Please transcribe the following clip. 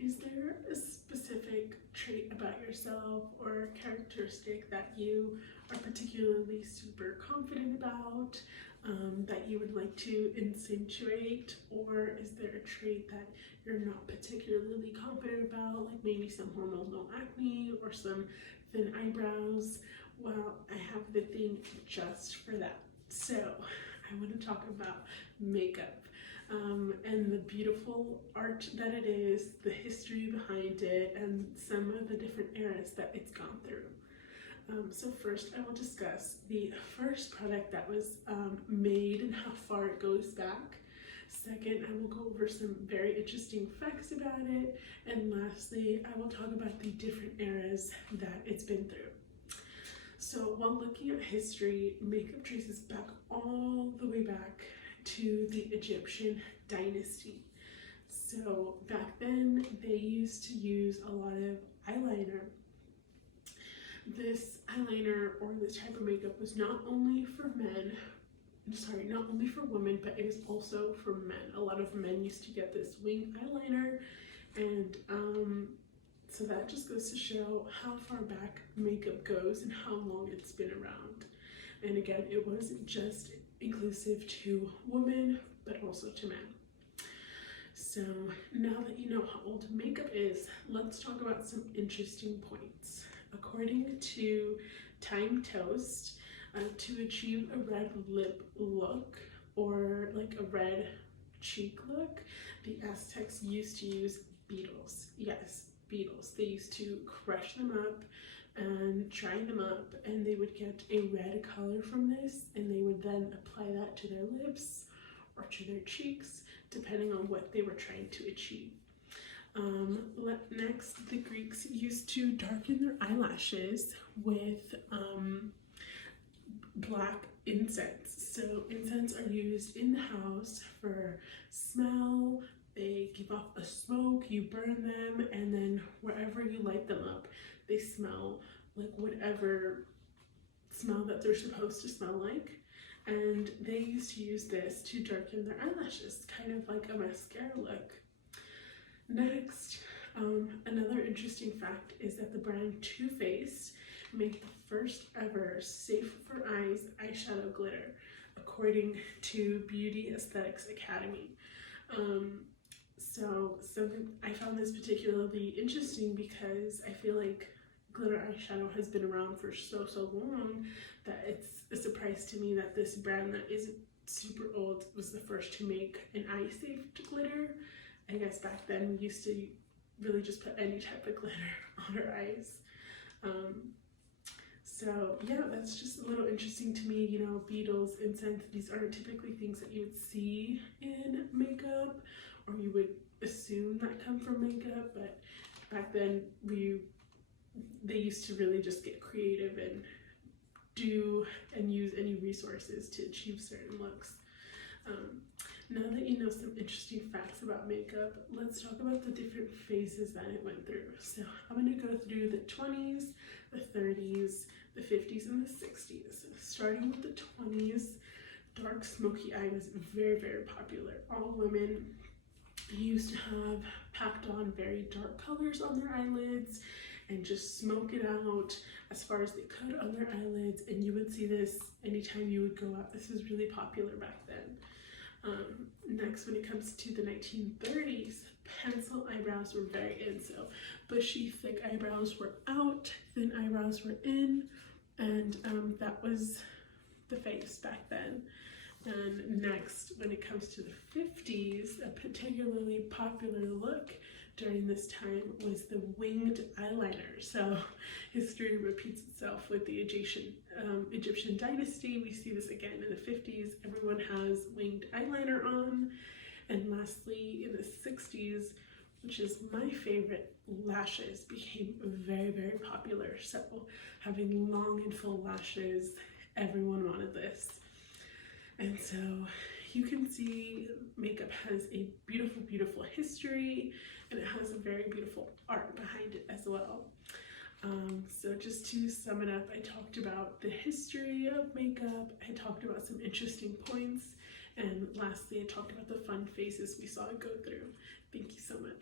Is there a specific trait about yourself or characteristic that you are particularly super confident about, that you would like to accentuate? Or is there a trait that you're not particularly confident about, like maybe some hormonal acne or some thin eyebrows? Well, I have the thing just for that. So I want to talk about makeup. And the beautiful art that it is, the history behind it, and some of the different eras that it's gone through. So first I will discuss the first product that was made and how far it goes back. Second, I will go over some very interesting facts about it. And lastly, I will talk about the different eras that it's been through. So while looking at history, makeup traces back all the way back to the Egyptian dynasty. So back then they used to use a lot of eyeliner. This eyeliner or this type of makeup was not only for women, but it was also for men. A lot of men used to get this wing eyeliner, and so that just goes to show how far back makeup goes and how long it's been around. And again, it wasn't just inclusive to women, but also to men. So now that you know how old makeup is, let's talk about some interesting points. According to Time Toast, to achieve a red lip look or like a red cheek look, the Aztecs used to use beetles. Yes, beetles. They used to crush them up and dry them up, and they would get a red color from this, and they would then apply that to their lips or to their cheeks, depending on what they were trying to achieve. Next, the Greeks used to darken their eyelashes with black incense. So incense are used in the house for smell. They give off a smoke, you burn them, and then wherever you light them up, they smell like whatever smell that they're supposed to smell like. And they used to use this to darken their eyelashes, kind of like a mascara look. Next, another interesting fact is that the brand Too Faced made the first ever safe for eyes eyeshadow glitter, according to Beauty Aesthetics Academy. So I found this particularly interesting because I feel like glitter eyeshadow has been around for so long that it's a surprise to me that this brand that isn't super old was the first to make an eye safe glitter. I guess back then we used to really just put any type of glitter on our eyes. So yeah, that's just a little interesting to me. You know, beetles, incense, these aren't typically things that you would see in makeup, or you would assume that come from makeup, but back then they used to really just get creative and do and use any resources to achieve certain looks. Now that you know some interesting facts about makeup, let's talk about the different phases that it went through. So I'm going to go through the 20s, the 30s, the 50s, and the 60s. Starting with the 20s, dark smoky eye was very popular. All women used to have packed on very dark colors on their eyelids and just smoke it out as far as they could on their eyelids, and you would see this anytime you would go out. This was really popular back then. Next, when it comes to the 1930s, pencil eyebrows were very in. So bushy, thick eyebrows were out, thin eyebrows were in, and that was the face back then. And next, when it comes to the 50s, a particularly popular look during this time was the winged eyeliner. So history repeats itself with the Egyptian dynasty. We see this again in the 50s. Everyone has winged eyeliner on. And lastly, in the 60s, which is my favorite, lashes became very popular. So having long and full lashes, everyone wanted this. And so you can see makeup has a beautiful history, and it has a very beautiful art behind it as well. So just to sum it up, I talked about the history of makeup, I talked about some interesting points, and lastly I talked about the fun phases we saw it go through. Thank you so much.